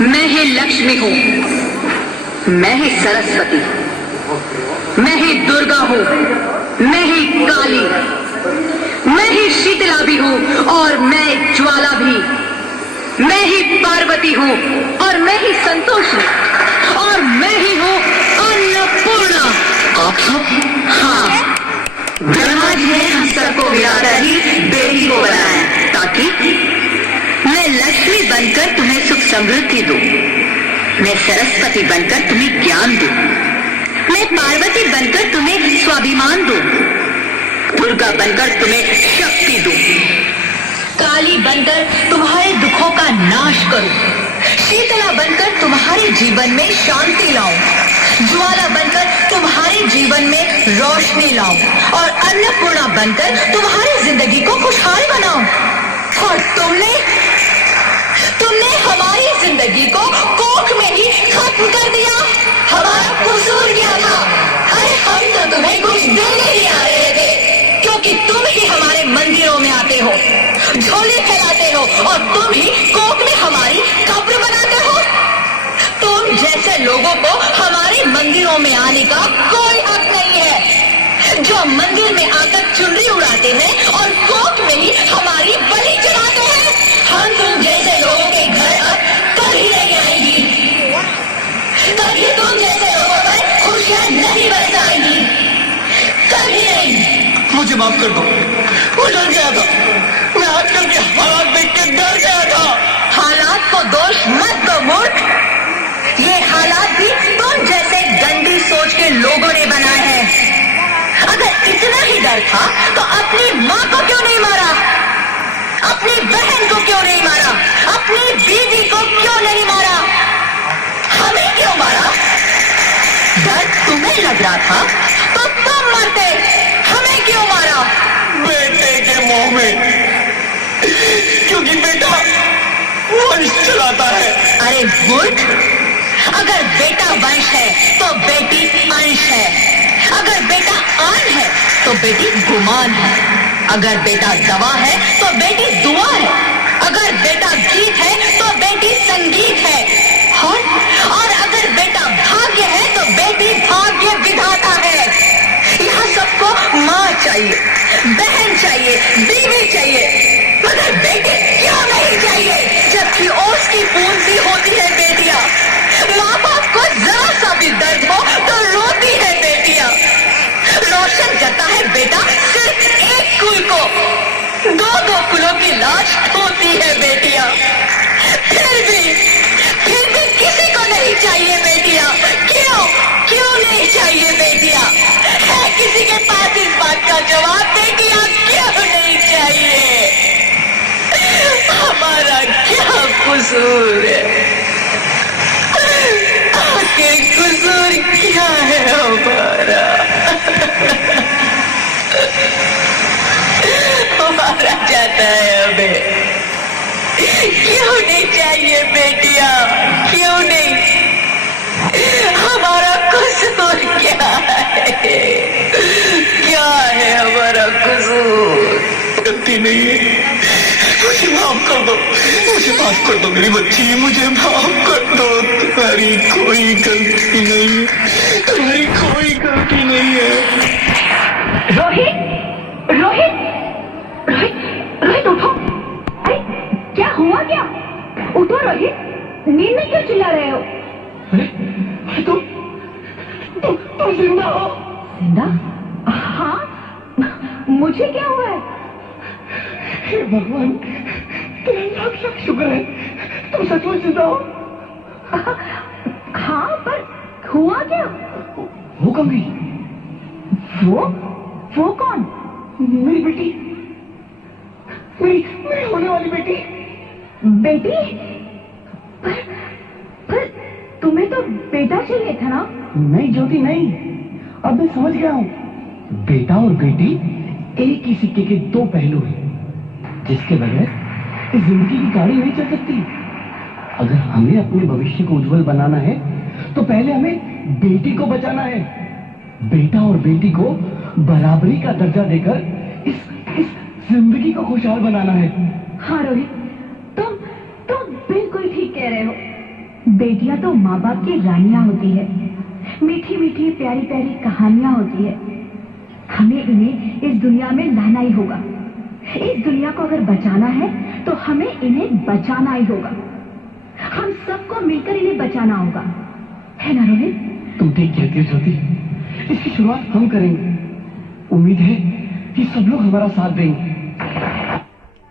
मैं ही लक्ष्मी हूँ, मैं ही सरस्वती, मैं ही दुर्गा हूँ, मैं ही काली, मैं ही शीतला भी हूँ और मैं ज्वाला भी, मैं ही पार्वती हूँ और मैं ही संतोषी और मैं ही हूँ अन्नपूर्णा। आप सब? हाँ, ब्रह्मा जी ने हम सबको मिलाकर ही बेटी को बनाया ताकि मैं लक्ष्मी बनकर तुम्हें सुख समृद्धि दूं, मैं सरस्वती बनकर तुम्हें ज्ञान दूं, मैं पार्वती बनकर तुम्हें स्वाभिमान दूं, दुर्गा बनकर तुम्हें शक्ति दूं, काली बनकर तुम्हारे दुखों का नाश करूं, शीतला बनकर तुम्हारे जीवन में शांति लाऊं, ज्वाला बनकर तुम्हारे जीवन में रोशनी लाऊं और अन्नपूर्णा बनकर तुम्हारी जिंदगी को खुशहाल बनाऊं। और तुमने हमारी जिंदगी को कोख में ही खत्म कर दिया। हमारा कसूर क्या था? अरे हम तो तुम्हें कुछ देने ही आ रहे थे, क्योंकि तुम ही हमारे मंदिरों में आते हो, झोले फैलाते हो और तुम ही कोख में हमारी कब्र बनाते हो। तुम जैसे लोगों को हमारे मंदिरों में आने का कोई हक नहीं है, जो मंदिर में आकर चुनरी उड़ाते हैं और कोख में ही हमारी बलि चढ़ाते हैं। हम तुम जैसे लोगों के घर अब कभी नहीं आएंगी, कभी तुम जैसे लोगों पर खुशियां नहीं बरसाएंगी, कभी नहीं। मुझे माफ कर दो, मैं डर गया था, मैं आजकल के हालात देख के डर गया था। हालात को दोष मत दो मूर्ख, ये हालात भी तुम जैसे गंदी सोच के लोगों ने बनाए हैं। अगर इतना ही डर था तो अपनी माँ को क्यों नहीं मारा, अपनी बहन को क्यों नहीं मारा, अपनी बीवी को क्यों नहीं मारा, हमें क्यों मारा? डर तुम्हें लग रहा था तो तुम मरते, हमें क्यों मारा? बेटे के मोह में, क्योंकि बेटा वंश चलाता है। अरे मूर्ख, अगर बेटा वंश है तो बेटी अंश है, अगर बेटा आन है तो बेटी गुमान है, अगर बेटा दवा है तो बेटी दुआ है, अगर बेटा गीत है तो बेटी संगीत है, और अगर बेटा भाग्य है तो बेटी भाग्य विधाता है। यहाँ सबको माँ चाहिए, बहन चाहिए, बीवी चाहिए, मगर बेटे क्यों नहीं चाहिए? जबकि ओस की बूंद भी होती है बेटियां, माँ बाप को जरा सा भी दर्द हो तो रोती है बेटियां, रोशन करता है बेटा सिर्फ एक कुल को, दो दो कुलों की लाश ढोती है बेटियां, फिर भी किसी को नहीं चाहिए बेटियां। क्यों नहीं चाहिए बेटियां? है किसी के पास इस बात का जवाब? बेटियां क्यों नहीं चाहिए? हमारा क्या कसूर है? आखिर कसूर क्या है हमारा? हमारा जाता है हमें, क्यों नहीं चाहिए बेटियां? क्यों नहीं? हमारा कसूर क्या है? क्या है हमारा कसूर? गलती नहीं है, मुझे माफ कर दो, मुझे माफ कर दो मेरी बच्ची, मुझे माफ कर दो। तुम्हारी कोई गलती नहीं है, तुम्हारी कोई गलती नहीं है। रोहित, रोहित, रोहित, रोहित उठो। अरे क्या हुआ क्या? उठो रोहित, नींद में क्यों चिल्ला रहे हो? अरे तुम जिंदा हो? जिंदा? हाँ, मुझे क्या हुआ है? हे भगवान, तेरा लाख लाख शुक्र है, तुम सचमुच जिंदा हो। हाँ, पर हुआ क्या? वो कौन गई? वो कौन? मेरी बेटी, मेरी होने वाली बेटी। बेटी? पर तुम्हें तो बेटा चाहिए था ना? नहीं ज्योति नहीं, अब मैं समझ गया हूँ। बेटा और बेटी एक ही सिक्के के दो पहलू हैं, जिसके बगैर इस जिंदगी की गाड़ी नहीं चल सकती। अगर हमें अपने भविष्य को उज्जवल बनाना है तो पहले हमें बेटी को बचाना है। बेटा और बेटी को बराबरी का दर्जा देकर इस जिंदगी को खुशहाल बनाना है। हाँ रोहित, तुम बिल्कुल ठीक कह रहे हो। बेटियां तो माँ बाप की रानियां होती है, मीठी मीठी प्यारी प्यारी कहानियां होती है। हमें इन्हें इस दुनिया में लाना ही होगा। इस दुनिया को अगर बचाना है तो हमें इन्हें बचाना ही होगा। हम सबको मिलकर इन्हें बचाना होगा, है ना रोहित? तुम ठीक कहती हो ज्योति। इसकी शुरुआत हम करेंगे। उम्मीद है कि सब लोग हमारा साथ देंगे।